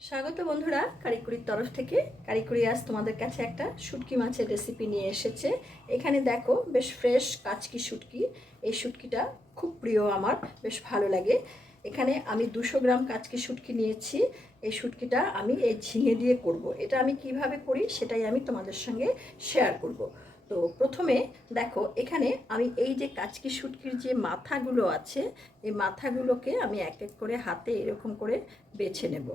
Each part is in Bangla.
স্বাগত বন্ধুরা, কারিকুরির তরফ থেকে। কারিকুরি আজ তোমাদের কাছে একটা শুটকি মাছের রেসিপি নিয়ে এসেছে। এখানে দেখো, বেশ ফ্রেশ কাচকি শুটকি। এই শুটকিটা খুব প্রিয় আমার, বেশ ভালো লাগে। এখানে আমি দুশো গ্রাম কাচকি শুটকি নিয়েছি। এই শুটকিটা আমি এই ঝিঙে দিয়ে করব। এটা আমি কীভাবে করি সেটাই আমি তোমাদের সঙ্গে শেয়ার করব। তো প্রথমে দেখো, এখানে আমি এই যে কাচকি শুটকির যে মাথাগুলো আছে, এই মাথাগুলোকে আমি এক এক করে হাতে এরকম করে বেছে নেব।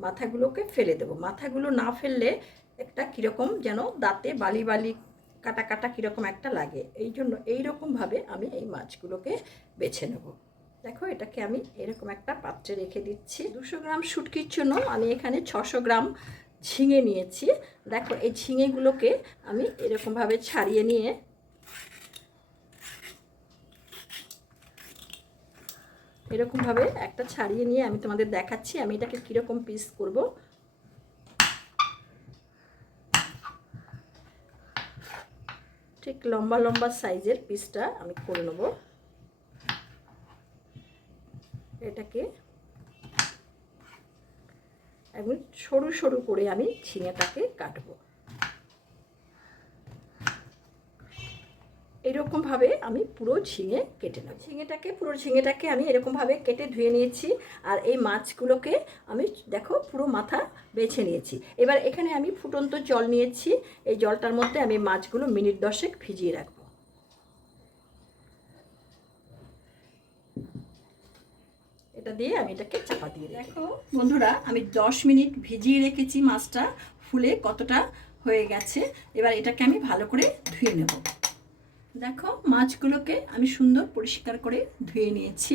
মাথাগুলোকে ফেলে দেবো। মাথাগুলো না ফেললে একটা কীরকম যেন দাঁতে বালি বালি, কাটা কাটা কীরকম একটা লাগে। এই জন্য এইরকমভাবে আমি এই মাছগুলোকে বেছে নেব। দেখো এটাকে আমি এরকম একটা পাত্রে রেখে দিচ্ছি। দুশো গ্রাম শুটকির জন্য আমি এখানে ছশো গ্রাম ঝিঙে নিয়েছি। দেখো এই ঝিঙেগুলোকে আমি এরকমভাবে ছাড়িয়ে নিয়ে এরকমভাবে একটা ছাড়িয়ে নিয়ে আমি তোমাদের দেখাচ্ছি, আমি এটাকে কীরকম পিস করব। ঠিক লম্বা লম্বা সাইজের পিসটা আমি করে নেব। এটাকে একদম সরু সরু করে আমি ঝিঙেটাকে কাটবো। এরকমভাবে আমি পুরো ঝিঙে কেটে নেব। ঝিঙেটাকে পুরো ঝিঙেটাকে আমি এরকমভাবে কেটে ধুয়ে নিয়েছি আর এই মাছগুলোকে আমি দেখো পুরো মাথা বেছে নিয়েছি। এবার এখানে আমি ফুটন্ত জল নিয়েছি। এই জলটার মধ্যে আমি মাছগুলো মিনিট দশেক ভিজিয়ে রাখব। এটা দিয়ে আমি এটাকে চাপা দিয়ে দেখো বন্ধুরা আমি দশ মিনিট ভিজিয়ে রেখেছি মাছটা। ফুলে কতটা হয়ে গেছে। এবার এটাকে আমি ভালো করে ধুয়ে নেব। দেখো, মাছগুলোকে আমি সুন্দর পরিষ্কার করে ধুয়ে নিয়েছি।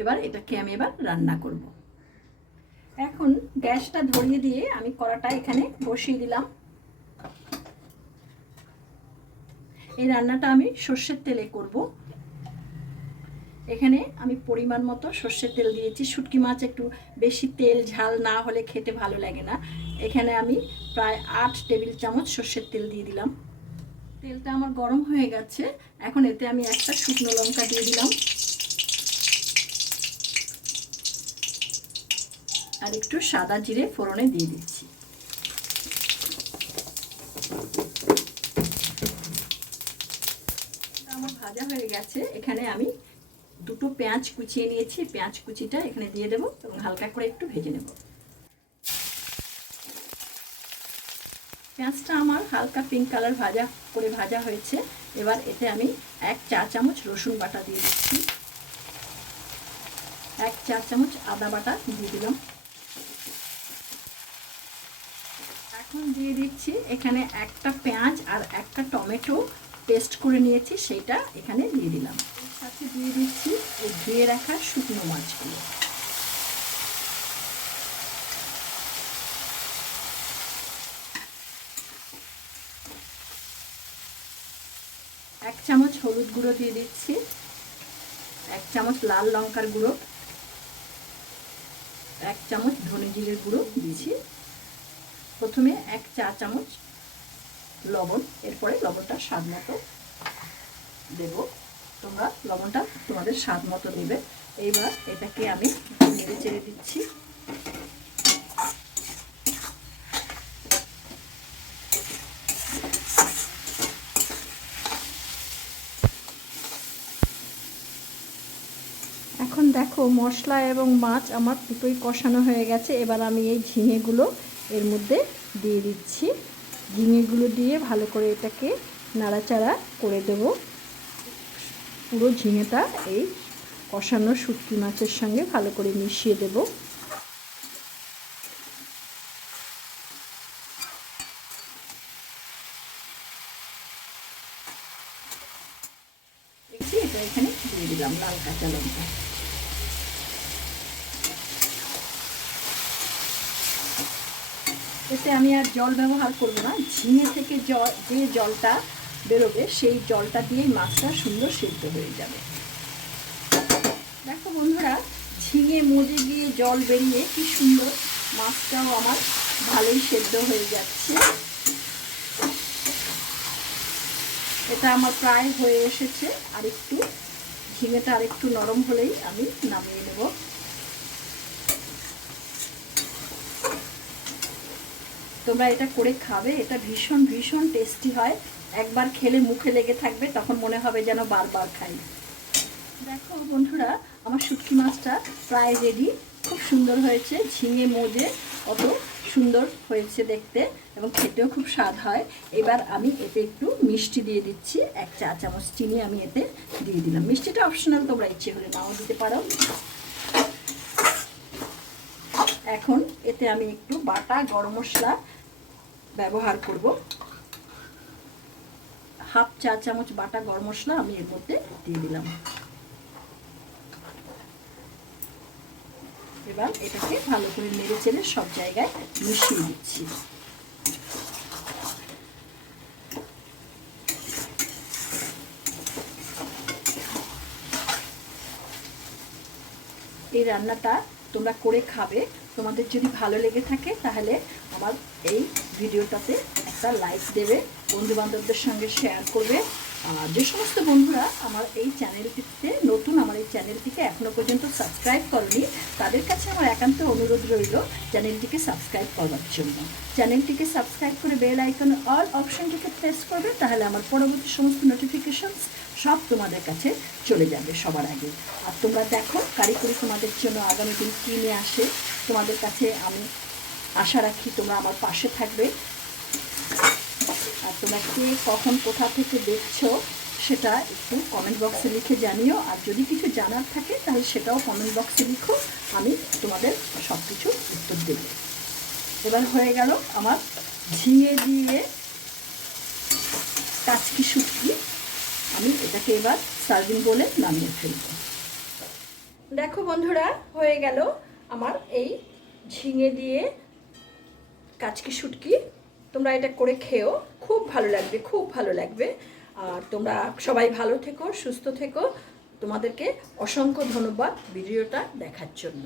এবার এটাকে আমি এবার রান্না করব। এখন গ্যাসটা ধরিয়ে দিয়ে আমি কড়াটা এখানে বসিয়ে দিলাম। এই রান্নাটা আমি সর্ষের তেলে করব। এখানে আমি পরিমাণ মতো সর্ষের তেল দিয়েছি। শুটকি মাছ একটু বেশি তেল, ঝাল না হলে খেতে ভালো লাগে না। এখানে আমি প্রায় আট টেবিল চামচ সর্ষের তেল দিয়ে দিলাম। তেলটা আমার গরম হয়ে গেছে। এখন এতে আমি একটা শুকনো লঙ্কা দিয়ে দিলাম। আর একটু সাদা জিরে ফোড়নে দিয়ে দিচ্ছি। আমার ভাজা হয়ে গেছে। এখানে আমি দুটো পেঁয়াজ কুচিয়ে নিয়েছি। পেঁয়াজ কুচিটা এখানে দিয়ে দেবো এবং হালকা করে একটু ভেজে নেব। পেঁয়াজটা আমার হালকা পিঙ্ক কালার ভাজা করে ভাজা হয়েছে। এবার এতে আমি এক চা চামচ রসুন বাটা দিয়ে দিচ্ছি। এক চা চামচ আদা বাটা দিয়ে দিলাম। এখন দিয়ে দিচ্ছি এখানে একটা পেঁয়াজ আর একটা টমেটো পেস্ট করে নিয়েছি, সেইটা এখানে দিয়ে দিলাম। সাথে দিয়ে দিচ্ছি ধুয়ে রাখা শুকনো মাছগুলো এক চামচ হলুদ গুঁড়ো দিয়ে দিচ্ছি। এক চামচ লাল লঙ্কার গুঁড়ো। এক চামচ ধনে জিরের গুঁড়ো দিয়েছি প্রথমে এক চা চামচ লবণ, এরপরে লবণটা স্বাদ মতো দেব। তোমরা লবণটা তোমাদের স্বাদ মতো দেবে। এইবার এটাকে আমি নেড়ে চেড়ে দিচ্ছি। এখন দেখো মশলা এবং মাছ আমার দুটোই কষানো হয়ে গেছে। এবার আমি এই ঝিঙেগুলো এর মধ্যে দিয়ে দিচ্ছি। ঝিঙেগুলো দিয়ে ভালো করে এটাকে নাড়াচাড়া করে দেব। পুরো ঝিঙেটা এই কষানো শুটকি মাছের সঙ্গে ভালো করে মিশিয়ে দেব। দেখছি এটা এখানে দিয়ে দিলাম, লাল কাঁচা লঙ্কা। এতে আমি আর জল ব্যবহার করব না। ঝিঙে থেকে জল, যে জলটা বেরোবে, সেই জলটা দিয়েই মাছটা সুন্দর সেদ্ধ হয়ে যাবে। দেখো বন্ধুরা, ঝিঙে মজে গিয়ে জল বেরিয়ে কি সুন্দর মাছটাও আমার ভালোই সেদ্ধ হয়ে যাচ্ছে। এটা আমার প্রায় হয়ে এসেছে। আর একটু ঝিঙেটা আর একটু নরম হলেই আমি নামিয়ে নেব। তোমরা এটা করে খাবে, এটা ভীষণ ভীষণ টেস্টি হয়। একবার খেলে মুখে লেগে থাকবে, তখন মনে হবে যেন বারবার খাই। দেখো বন্ধুরা, আমার শুটকি মাছটা প্রায় রেডি খুব সুন্দর হয়েছে, ঝিঙে মজে অত সুন্দর হয়েছে দেখতে এবং খেতেও খুব স্বাদ হয়। এবার আমি এতে একটু মিষ্টি দিয়ে দিচ্ছি, এক চা চামচ চিনি আমি এতে দিয়ে দিলাম। মিষ্টিটা অপশনাল তোমরা ইচ্ছে হলে নাও দিতে পারো। এখন এতে আমি একটু বাটা, গরম মশলা ব্যবহার করব। হাফ চা চামচ বাটা গরম মশলা আমি এর মধ্যে দিয়ে দিলাম। এবার এটাকে ভালো করে নেড়ে চেড়ে সব জায়গায় মিশিয়ে দিচ্ছি এই রান্নাটা তোমরা করে খাবে। তোমাদের যদি ভালো লেগে থাকে, তাহলে আমার এই ভিডিওটাতে একটা লাইক দেবে বন্ধু বান্ধবদের সঙ্গে শেয়ার করবে। আর যে সমস্ত বন্ধুরা আমার এই চ্যানেলটিতে নতুন আমার এই চ্যানেলটিকে এখনও পর্যন্ত সাবস্ক্রাইব করনি, তাদের কাছে আমার একান্ত অনুরোধ রইল চ্যানেলটিকে সাবস্ক্রাইব করার জন্য। চ্যানেলটিকে সাবস্ক্রাইব করে বেল আইকনে অল অপশনটিকে প্রেস করবে, তাহলে আমার পরবর্তী সমস্ত নোটিফিকেশনস সব তোমাদের কাছে চলে যাবে সবার আগে। আর তোমরা দেখো কারিগরি তোমাদের জন্য আগামী দিন কী নিয়ে আসে তোমাদের কাছে আমি আশা রাখি তোমরা আমার পাশে থাকবে। আর তোমরা কে কখন কোথা থেকে দেখছ সেটা একটু কমেন্ট বক্সে লিখে জানিও। আর যদি কিছু জানার থাকে তাহলে সেটাও কমেন্ট বক্সে লিখো। আমি তোমাদের সব কিছু উত্তর দেব। এবার হয়ে গেল আমার ঝিঙে দিয়ে কাচকি শুটকি। আমি এটাকে এবার সার্ভিং বলে নামিয়ে ফেলব। দেখো বন্ধুরা, হয়ে গেল। আমার এই ঝিঙে দিয়ে কাচকি শুটকি। তোমরা এটা করে খেও। খুব ভালো লাগবে, খুব ভালো লাগবে। আর তোমরা সবাই ভালো থেকো, সুস্থ থেকো। তোমাদেরকে অসংখ্য ধন্যবাদ ভিডিওটা দেখার জন্য।